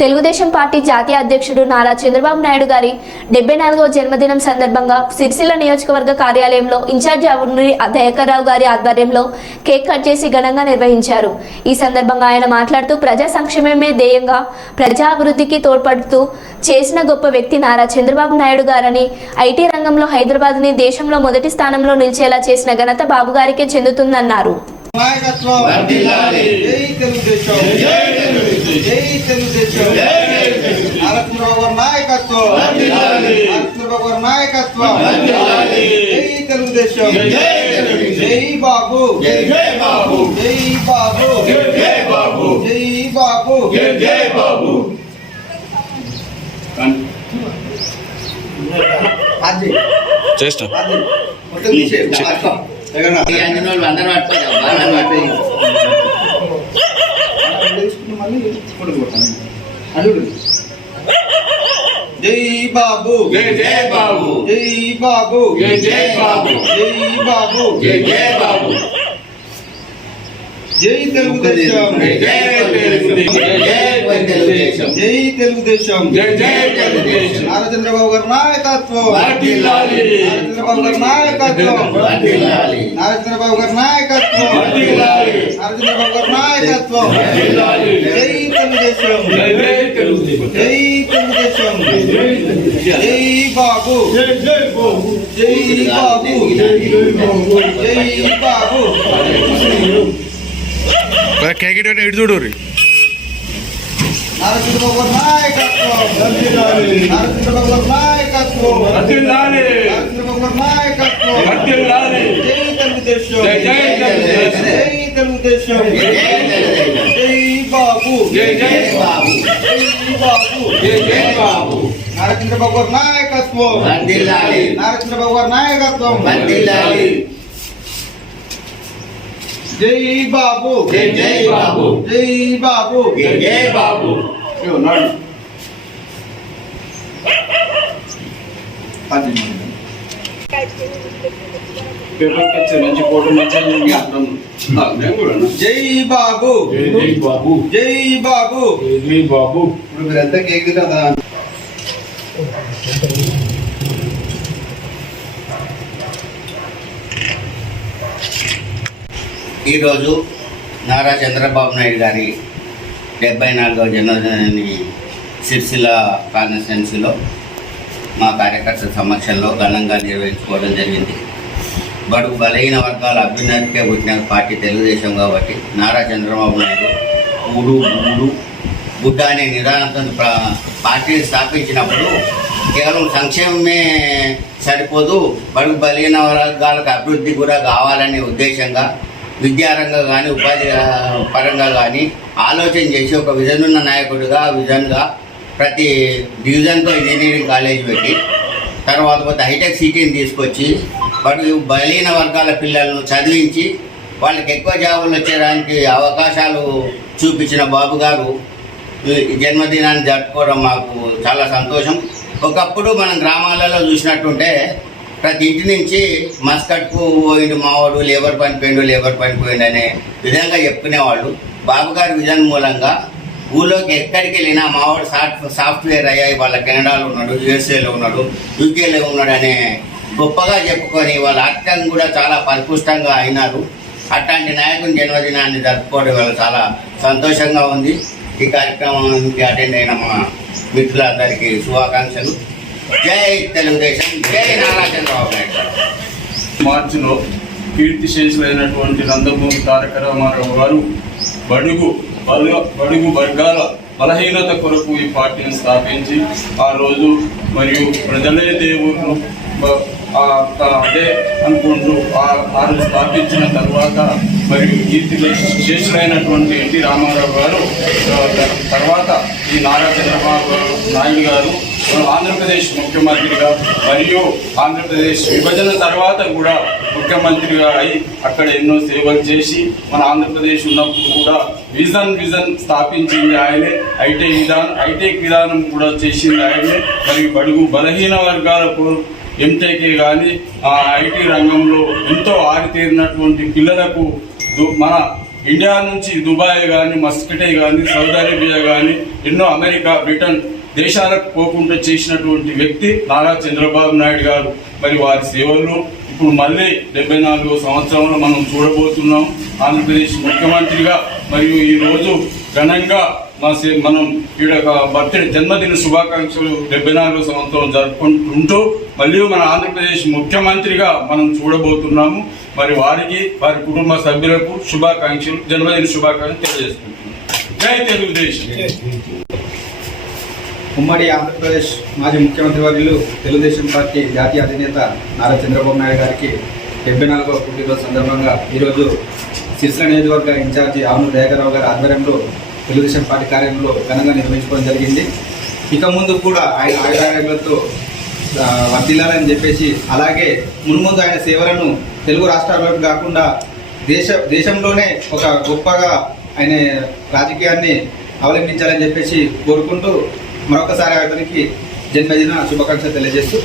Telugu Desam party జాతీయ అధ్యక్షుడు నారా చంద్రబాబు నాయుడు గారి 74వ జన్మదినం సందర్భంగా సిరిసిల్ల నియోజకవర్గ కార్యాలయంలో ఇన్ఛార్జి అవునూరి దయాకర్రావు గారి ఆధ్వర్యంలో కేక్ కట్ చేసి ఘనంగా నిర్వహించారు. ఈ సందర్భంగా ఆయన మాట్లాడుతూ ప్రజా సంక్షేమమే ధ్యేయంగా ప్రజా అభివృద్ధికి తోడ్పడుతూ చేసిన గొప్ప వ్యక్తి నారా చంద్రబాబు నాయుడు గారని, ఐటీ రంగంలో హైదరాబాద్ని దేశంలో మొదటి స్థానంలో నిలిచేలా చేసిన ఘనత బాబు గారికే చెందుతుందన్నారు. నాయకత్వం వర్ధిల్లాలి. జై తెలుగుదేశం, జై తెలుగుదేశం, జై తెలుగుదేశం, జై తెలుగుదేశం. చంద్రబాబు నాయకత్వం వర్ధిల్లాలి. చంద్రబాబు నాయకత్వం వర్ధిల్లాలి. జై తెలుగుదేశం, జై తెలుగుదేశం, జై బాబు, జై బాబు, జై బాబు, జై బాబు, జై బాబు, జై బాబు. అది చేస్తా జై బాబు, జై జై బాబు, జై బాబు, జై జై బాబు, జై బాబు, జై జై బాబు. జై తెలుగుదేశం, జై తెలుగుదేశం, జై తెలుగుదేశం, జై జై తెలుగుదేశం. నారా చంద్రబాబు గారి నాయకత్వం వర్ధిల్లాలి. చంద్రబాబు గారి నాయకత్వం వర్ధిల్లాలి. నారా చంద్రబాబు గారి నాయకత్వం వర్ధిల్లాలి. నారా చంద్రబాబు గారి నాయకత్వం వర్ధిల్లాలి. జై తెలుగుదేశం, జై తెలుగుదేశం, జై తెలుగుదేశం, జై బాబు, జై జై బాబు, జై బాబు, జై బాబు. కేక్ ఇటు చూడు. నారా చంద్రబాబు గారి నాయకత్వం వర్ధిల్లాలి. నారా చంద్రబాబు గారి నాయకత్వం వర్ధిల్లాలి. నారా చంద్రబాబు గారి నాయకత్వం వర్ధిల్లాలి. జై తెలుగుదేశం, జై తెలుగుదేశం, జై తెలుగుదేశం, జై బాబు, జై జై బాబు, జై బాబు, జై జై బాబు. నారా చంద్రబాబు గారి నాయకత్వం వర్ధిల్లాలి. నారా చంద్రబాబు గారి నాయకత్వం వర్ధిల్లాలి. జై బాబు, జై జై బాబు, జై బాబు, జై జై బాబు. మంచి ఫోటో జై బాబు, జై బాబు, జై బాబు, జై బాబు. ఇప్పుడు మీరంతా కేక్ తింటారా? ఈరోజు నారా చంద్రబాబు నాయుడు గారి 74వ జన్మదినాన్ని సిరిసిల్ల కాన్స్టిట్యున్సీలో మా కార్యకర్తల సమక్షంలో ఘనంగా నిర్వహించుకోవడం జరిగింది. బడుగు బలహీన వర్గాల అభ్యున్నతికే పుట్టిన పార్టీ తెలుగుదేశం కాబట్టి నారా చంద్రబాబు నాయుడు ఊడు గూడు గుడ్డ అనే నిదానంతో పార్టీని స్థాపించినప్పుడు కేవలం సంక్షేమమే సరిపోదు, బడుగు బలహీన వర్గాలకు అభివృద్ధి కూడా కావాలనే ఉద్దేశంగా విద్యారంగం కానీ ఉపాధి పరంగా కానీ ఆలోచన చేసి ఒక విజన్ ఉన్న నాయకుడిగా విజన్గా ప్రతి డివిజన్తో ఇంజనీరింగ్ కాలేజ్ పెట్టి తర్వాత పోతే హైటెక్ సిటీని తీసుకొచ్చి బడుగు బలహీన వర్గాల పిల్లలను చదివించి వాళ్ళకి ఎక్కువ జాబులు వచ్చేదానికి అవకాశాలు చూపించిన బాబు గారు జన్మదినాన్ని జరుపుకోవడం మాకు చాలా సంతోషం. ఒకప్పుడు మనం గ్రామాలలో చూసినట్టుంటే ప్రతి ఇంటి నుంచి మస్కట్కు పోయిండు మావాడు, లేబర్ పని పోయిండు, లేబర్ పని పోయిండు అనే విధంగా చెప్పుకునేవాళ్ళు. బాబు గారి విజన్ మూలంగా ఊళ్ళోకి ఎక్కడికి వెళ్ళినా మావాడు సాఫ్ట్వేర్ అయ్యాయి, వాళ్ళ కెనడాలో ఉన్నాడు, యూఎస్ఏలో ఉన్నాడు, యూకేలో ఉన్నాడు అనే గొప్పగా చెప్పుకొని వాళ్ళ ఆర్థికంగా కూడా చాలా పరిపుష్టంగా అయినారు. అట్లాంటి నాయకుని జన్మదినాన్ని జరుపుకోవడం వల్ల చాలా సంతోషంగా ఉంది. ఈ కార్యక్రమానికి అటెండ్ అయిన మా మిత్రులందరికీ శుభాకాంక్షలు. జై తెలుగుదేశం, జై నారా చంద్రబాబు నాయుడు. మార్చిలో కీర్తిశేషులైనటువంటి నందమూరి తారక రామారావు గారు బడుగు వర్గాల బలహీనత కొరకు ఈ పార్టీని స్థాపించి ఆ రోజు మరియు ప్రజలే దేవుళ్ళు అదే అనుకుంటూ ఆ రోజు స్థాపించిన తర్వాత మరియు కీర్తి శేషులైనటువంటి ఎన్టీ రామారావు గారు తర్వాత ఈ నారా చంద్రబాబు నాయుడు గారు ఆంధ్రప్రదేశ్ ముఖ్యమంత్రిగా మరియు ఆంధ్రప్రదేశ్ విభజన తర్వాత కూడా ముఖ్యమంత్రిగా అయి అక్కడ ఎన్నో సేవలు చేసి మన ఆంధ్రప్రదేశ్ ఉన్నప్పుడు కూడా విజన్ స్థాపించింది ఆయనే. హైటెక్ విధానం కూడా చేసింది ఆయనే. మరియు బడుగు బలహీన వర్గాలకు ఎంటెకే కానీ ఐటీ రంగంలో ఎంతో ఆరితేరినటువంటి పిల్లలకు మన ఇండియా నుంచి దుబాయ్ కానీ, మస్కటే కానీ, సౌదీ అరేబియా కానీ, ఎన్నో అమెరికా, బ్రిటన్ దేశాలకు పోకుండా చేసినటువంటి వ్యక్తి నారా చంద్రబాబు నాయుడు గారు. మరి వారి సేవలు ఇప్పుడు మళ్ళీ 74వ సంవత్సరంలో మనం చూడబోతున్నాం. ఆంధ్రప్రదేశ్ ముఖ్యమంత్రిగా మరియు ఈరోజు ఘనంగా మనం ఈడ జన్మదిన శుభాకాంక్షలు 74వ సంవత్సరం జరుపుకుంటూ మళ్ళీ మన ఆంధ్రప్రదేశ్ ముఖ్యమంత్రిగా మనం చూడబోతున్నాము. మరి వారికి, వారి కుటుంబ సభ్యులకు శుభాకాంక్షలు, జన్మదిన శుభాకాంక్షలు తెలియజేసుకుంటున్నాం. జై తెలుగుదేశం. ఉమ్మడి ఆంధ్రప్రదేశ్ మాజీ ముఖ్యమంత్రి వర్యులు తెలుగుదేశం పార్టీ జాతీయ అధినేత నారా చంద్రబాబు నాయుడు గారికి 74వ పుట్టినరోజు సందర్భంగా ఈరోజు సిరిసిల్ల నియోజకవర్గ ఇన్ఛార్జి ఆవునూరి దయాకర్రావు గారి ఆధ్వర్యంలో తెలుగుదేశం పార్టీ కార్యాలయంలో ఘనంగా నిర్వహించుకోవడం జరిగింది. ఇక ముందు కూడా ఆయన ఆయురారోగ్యాలతో వర్ధిల్లాలని చెప్పేసి, అలాగే మున్ముందు ఆయన సేవలను తెలుగు రాష్ట్రాల్లోకి కాకుండా దేశంలోనే ఒక గొప్పగా ఆయన రాజకీయాన్ని అవలంబించాలని చెప్పేసి కోరుకుంటూ మరొకసారి అతనికి జన్మదిన శుభాకాంక్షలు తెలియజేస్తూ